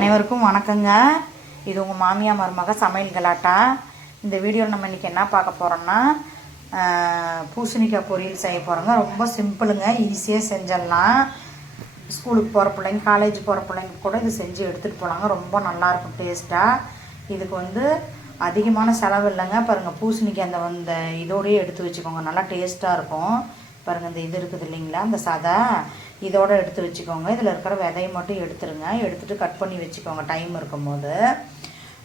அனைவருக்கும் வணக்கங்க. இது உங்கள் மாமியா மருமக சமையல் கலாட்டா. இந்த வீடியோவில் நம்ம இன்றைக்கி என்ன பார்க்க போகிறோம்னா பூசணிக்காய் பொரியல் செய்ய போகிறோங்க ரொம்ப சிம்பிளுங்க ஈஸியாக செஞ்சிடலாம். ஸ்கூலுக்கு போகிற பிள்ளைங்க காலேஜ் போகிற பிள்ளைங்க கூட இது செஞ்சு எடுத்துகிட்டு போகலாங்க ரொம்ப நல்லாயிருக்கும் டேஸ்ட்டாக இதுக்கு வந்து அதிகமான செலவு இல்லைங்க. பாருங்கள் பூசணிக்காய் அந்த அந்த இதோடையே எடுத்து வச்சுக்கோங்க. நல்லா டேஸ்ட்டாக இருக்கும். பாருங்கள் இந்த இது இருக்குது இல்லைங்களா அந்த சதை. இதோட எடுத்து வச்சுக்கோங்க. இதில் இருக்கிற விதையை மட்டும் எடுத்துருங்க. எடுத்துகிட்டு கட் பண்ணி வச்சுக்கோங்க. டைம் இருக்கும்போது.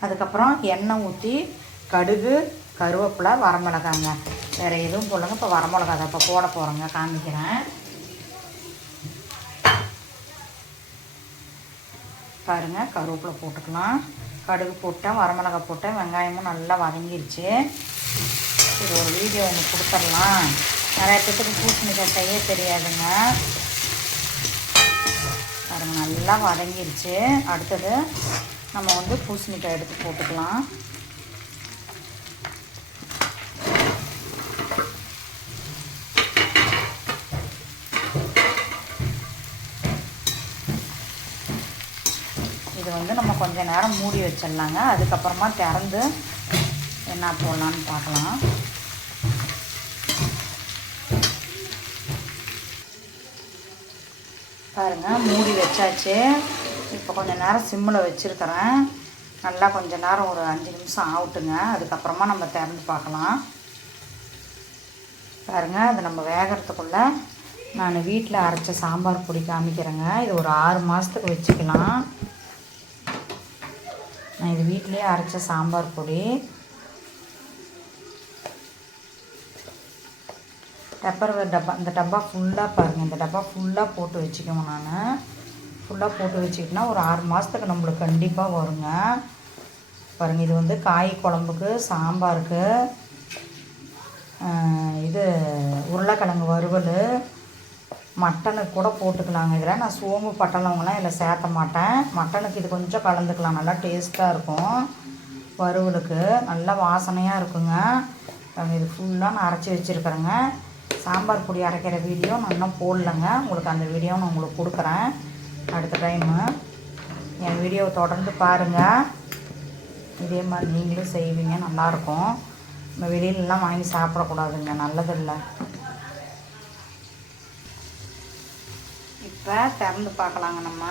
அதுக்கப்புறம் எண்ணெய் ஊற்றி கடுகு கருவேப்பிலை வரமிளகாங்க. வேறு எதுவும் போடலங்க. இப்போ வரமிளகா தான். இப்போ போட போகிறோங்க காமிக்கிறேன். பாருங்கள் கருவேப்பிலை போட்டுக்கலாம். கடுகு போட்டேன். வரமிளகா போட்டேன். வெங்காயமும் நல்லா வதங்கிருச்சு. இது ஒரு வீடியோ ஒன்று கொடுத்துடலாம். நிறைய பேத்துக்கு பூசணிக்காய் செய்ய தெரியாதுங்க. நல்லா வதங்கிருச்சு. அடுத்தது நம்ம வந்து பூசணிக்காய் எடுத்து போட்டுக்கலாம். இது வந்து நம்ம கொஞ்ச நேரம் மூடி வச்சிடலாங்க. அதுக்கப்புறமா திறந்து என்ன போடலான்னு பார்க்கலாம். பாருங்கள் மூடி வச்சாச்சு. இப்போ கொஞ்சம் நேரம் சிம்மில் வச்சுருக்கிறேன். நல்லா கொஞ்ச நேரம் ஒரு அஞ்சு நிமிஷம் ஆகட்டுங்க. அதுக்கப்புறமா நம்ம திறந்து பார்க்கலாம். பாருங்கள் அது நம்ம வேகிறதுக்குள்ளே நான் வீட்டில் அரைச்ச சாம்பார் பொடி காமிக்கிறேங்க. இது ஒரு ஆறு மாதத்துக்கு வச்சுக்கலாம். நான் இது வீட்டிலே அரைச்ச சாம்பார் பொடி. பெப்பர் டப்பா இந்த டப்பா ஃபுல்லாக பாருங்கள் இந்த டப்பா ஃபுல்லாக போட்டு வச்சுக்குவேன் நான். ஃபுல்லாக போட்டு வச்சுக்கிட்டேன்னா ஒரு ஆறு மாதத்துக்கு நம்மளுக்கு கண்டிப்பாக வருங்க. பாருங்கள் இது வந்து காய் குழம்புக்கு சாம்பாருக்கு இது உருளைக்கிழங்கு வறுவல் மட்டனுக்கு கூட போட்டுக்கலாங்க. இதில் நான் சோம்பு பட்டலவங்களாம் இதில் சேர்த்த மாட்டேன். மட்டனுக்கு இது கொஞ்சம் கலந்துக்கலாம். நல்லா டேஸ்ட்டாக இருக்கும் வறுவலுக்கு. நல்லா வாசனையாக இருக்குங்க. இது ஃபுல்லாக நான் அரைச்சி வச்சுருக்குறேங்க. சாம்பார் பொடி அரைக்கிற வீடியோ நான் இன்னும் போடலைங்க. உங்களுக்கு அந்த வீடியோ நான் உங்களுக்கு கொடுக்குறேன். அடுத்த டைமு என் வீடியோவை தொடர்ந்து பாருங்கள் இதே மாதிரி நீங்களும் செய்வீங்க நல்லாயிருக்கும். நம்ம வெளியிலலாம் வாங்கி சாப்பிடக்கூடாதுங்க நல்லதில்லை. இப்போ திறந்து பார்க்கலாங்க நம்ம.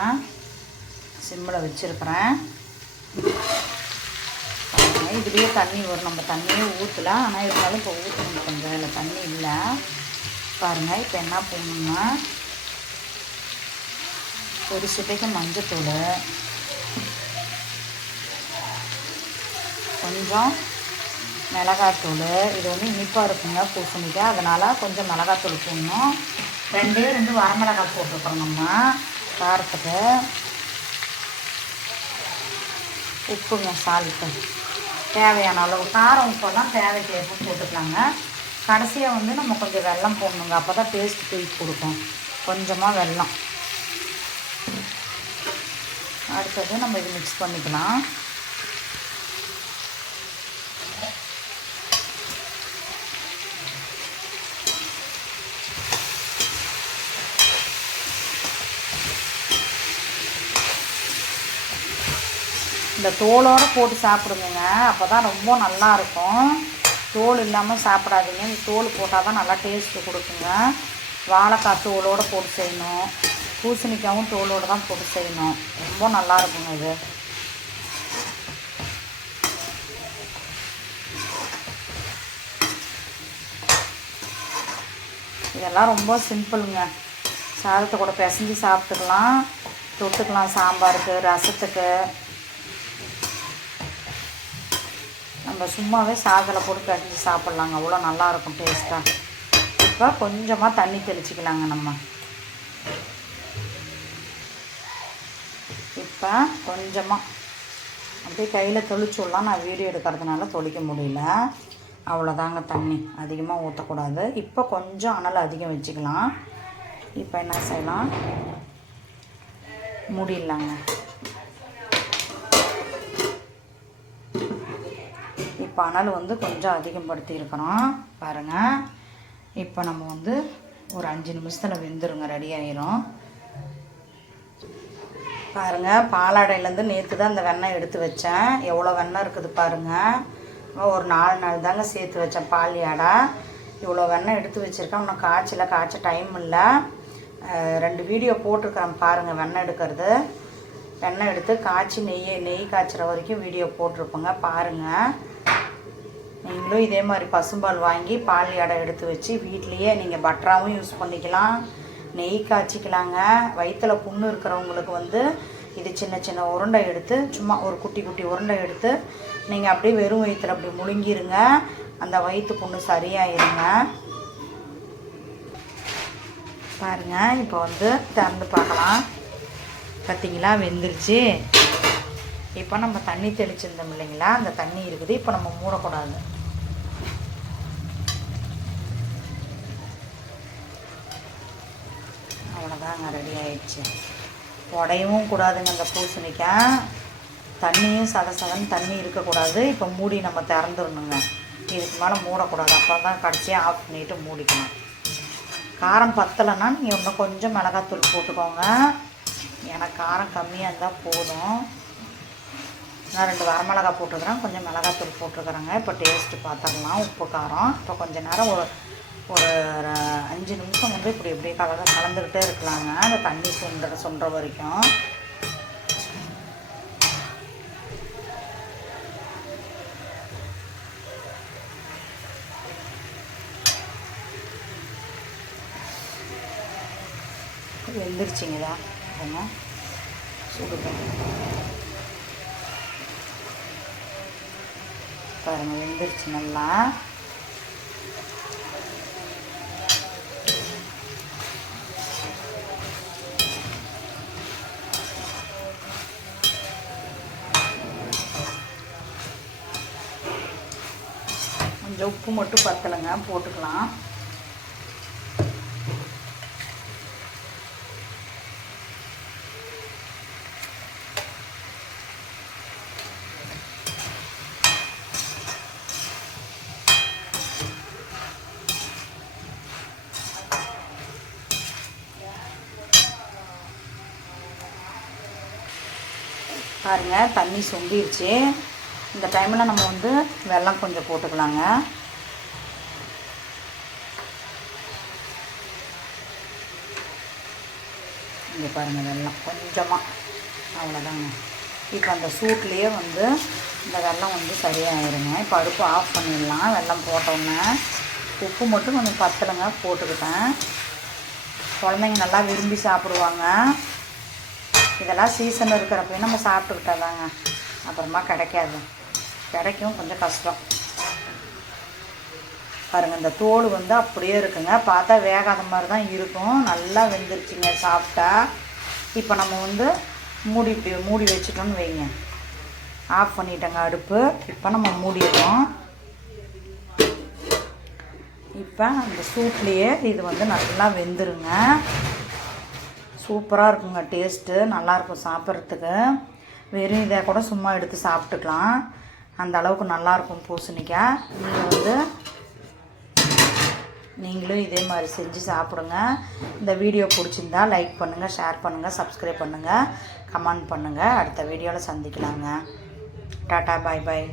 சிம்மில் வச்சுருக்கிறேன். இதுலேயே தண்ணி வரும். நம்ம தண்ணியே ஊற்றலாம் ஆனால் இருந்தாலும் இப்போ ஊற்றணும் கொஞ்சம் இல்லை தண்ணி இல்லை. பாருங்கள் இப்போ என்ன பண்ணணும்னா ஒரு சுட்டைக்கு மஞ்சத்தூள் கொஞ்சம் மிளகாத்தூள் இது வந்து இனிப்பாக இருக்குங்க பூசணிக்காய் அதனால் கொஞ்சம் மிளகாத்தூள் போடணும். ரெண்டே ரெண்டு வரமிளகாய் போட்டுருக்குறோம் நம்ம காரத்துக்கு. உப்புங்க சால்ட்டு தேவையான அளவு காரம் உப்பெல்லாம் தேவைக்கு ஏற்ப போட்டுக்கலாங்க. கடைசியாக வந்து நம்ம கொஞ்சம் வெல்லம் போடணுங்க. அப்போ தான் டேஸ்ட் தூக்கி கொடுக்கும் கொஞ்சமாக வெல்லம். அடுத்தது நம்ம இது மிக்ஸ் பண்ணிக்கலாம். இந்த தோலோடு போட்டு சாப்பிடுங்க அப்போ தான் ரொம்ப நல்லாயிருக்கும் தோல் இல்லாமல் சாப்பிடாதீங்க. இந்த தோல் போட்டால் தான் நல்லா டேஸ்ட்டு கொடுக்குங்க. வாழைக்காய் தோலோடு போட்டு செய்யணும். பூசணிக்காயும் தோலோடு தான் போட்டு செய்யணும். ரொம்ப நல்லா இருக்குங்க இது. இதெல்லாம் ரொம்ப சிம்பிளுங்க. சாதத்தை கூட பிசைஞ்சு சாப்பிட்டுக்கலாம். தொட்டுக்கலாம் சாம்பாருக்கு ரசத்துக்கு. நம்ம சும்மாவே சாதத்தில் போட்டு கடிச்சு சாப்பிட்லாங்க. அவ்வளோ நல்லாயிருக்கும் டேஸ்ட்டாக இப்போ கொஞ்சமாக தண்ணி தெளிச்சிக்கலாங்க நம்ம. இப்போ கொஞ்சமாக அப்படியே கையில் தெளிச்சுடலாம் நான் வீடியோ எடுக்கிறதுனால தொளிக்க முடியல. அவ்வளோதாங்க தண்ணி. அதிகமாக ஊற்றக்கூடாது இப்போ கொஞ்சம் அனல் அதிகம் வச்சுக்கலாம். இப்போ என்ன செய்யலாம்? முடியலாங்க. இப்போ அனல் வந்து கொஞ்சம் அதிகப்படுத்தி இருக்கிறோம் பாருங்கள் இப்போ நம்ம வந்து ஒரு அஞ்சு நிமிஷத்தில் வெந்துருங்க. ரெடி ஆயிரும். பாருங்கள் பாலாடையிலேருந்து நேற்று தான் இந்த வெண்ணெய் எடுத்து வச்சேன். எவ்வளோ வெண்ணெய் இருக்குது பாருங்கள் ஒரு நாலு நாள் தாங்க சேர்த்து வச்சேன் பால் யாடை. இவ்வளோ வெண்ணெய் எடுத்து வச்சுருக்கேன். இன்னும் காய்ச்சல காய்ச்ச டைம் இல்லை. ரெண்டு வீடியோ போட்டிருக்கிறேன் பாருங்கள் வெண்ணெய் எடுக்கிறது. வெண்ணெய் எடுத்து காய்ச்சி நெய் நெய் காய்ச்சுற வரைக்கும் வீடியோ போட்டிருப்போங்க. பாருங்கள் நீங்களும் இதே மாதிரி பசும்பால் வாங்கி பால் எடை எடுத்து வச்சு வீட்லேயே நீங்கள் பட்டராகவும் யூஸ் பண்ணிக்கலாம். நெய் காய்ச்சிக்கலாங்க. வயிற்றில் புண்ணு இருக்கிறவங்களுக்கு வந்து இது சின்ன சின்ன உருண்டை எடுத்து சும்மா ஒரு குட்டி குட்டி உருண்டை எடுத்து நீங்கள் அப்படியே வெறும் வயிற்றில் அப்படி முழுங்கிருங்க. அந்த வயிற்று புண்ணு சரியாயிருங்க. பாருங்க இப்போ வந்து திறந்து பார்க்கலாம். பார்த்தீங்களா வெந்துருச்சு. இப்போ நம்ம தண்ணி தெளிச்சிருந்தோம் இல்லைங்களா? அந்த தண்ணி இருக்குது. இப்போ நம்ம மூடக்கூடாது. அதாங்க ரெடி ஆயிடுச்சு. உடையவும் கூடாதுங்க அந்த பூசணிக்காய். தண்ணியும் சதசதன்னு தண்ணி இருக்கக்கூடாது. இப்போ மூடி நம்ம திறந்துடணுங்க. இதுக்கு மேலே மூடக்கூடாது. அப்போ தான் கடைசியாக ஆஃப் பண்ணிவிட்டு மூடிக்கணும். காரம் பத்தலைன்னா நீங்கள் இன்னும் கொஞ்சம் மிளகாத்தூள் போட்டுக்கோங்க. எனக்கு காரம் கம்மியாக இருந்தால் போதும். நான் ரெண்டு வரமிளகா போட்டுக்கிறேன். கொஞ்சம் மிளகாத்தூள் போட்டுருக்குறேங்க இப்போ டேஸ்ட்டு பார்த்துடலாம். உப்பு காரம். இப்போ கொஞ்சம் நேரம் ஒரு ஒரு அஞ்சு நிமிஷம் வந்து இப்படி இப்படி கலந்து கலந்துக்கிட்டே இருக்கலாங்க. அந்த தண்ணி சுண்டுற சுண்டுற வரைக்கும். எந்திரிச்சிங்கதான் பாருங்க. சூடு பண்ணி. பாருங்க வெந்துருச்சு நல்லா. உப்பு மட்டும் பத்தலைங்க போட்டுக்கலாம். பாருங்க தண்ணி சுண்டிருச்சு இந்த டைமில் நம்ம வந்து வெல்லம் கொஞ்சம் போட்டுக்கலாங்க. இங்கே பாருங்கள் வெள்ளம் கொஞ்சமாக அவ்வளோதாங்க இப்போ அந்த சூட்லேயே வந்து இந்த வெள்ளம் வந்து சரியாயிருங்க. இப்போ அடுப்பு ஆஃப் பண்ணிடலாம். வெள்ளம் போட்டோன்னே உப்பு மட்டும் கொஞ்சம் பத்தலைங்க போட்டுக்கிட்டேன். குழந்தைங்க நல்லா விரும்பி சாப்பிடுவாங்க. இதெல்லாம் சீசன் இருக்கிறப்பையும் நம்ம சாப்பிட்டுக்கிட்டாதாங்க அப்புறமா கிடைக்காது. கிடைக்கும் கொஞ்சம் கஷ்டம். பாருங்கள் இந்த தோல் வந்து அப்படியே இருக்குங்க. பார்த்தா வேகாத மாதிரி தான் இருக்கும். நல்லா வெந்துருச்சுங்க சாப்பிட்டா இப்போ நம்ம வந்து மூடி இப்படி மூடி வச்சிட்டோம்னு வைங்க. ஆஃப் பண்ணிட்டேங்க அடுப்பு. இப்போ நம்ம மூடிடுறோம். இப்போ அந்த சூப்லேயே இது வந்து நல்லா வெந்துருங்க. சூப்பராக இருக்குங்க டேஸ்ட்டு. நல்லாயிருக்கும் சாப்பிட்றதுக்கு. வெறும் இதை கூட சும்மா எடுத்து சாப்பிட்டுக்கலாம். அந்த அளவுக்கு நல்லாயிருக்கும் பூசணிக்காய். நீங்கள் வந்து நீங்களும் இதே மாதிரி செஞ்சு சாப்பிடுங்க. இந்த வீடியோ பிடிச்சிருந்தா லைக் பண்ணுங்கள் ஷேர் பண்ணுங்கள் சப்ஸ்கிரைப் பண்ணுங்கள் கமெண்ட் பண்ணுங்கள் அடுத்த வீடியோவில் சந்திக்கலாங்க. டாட்டா பாய் பாய்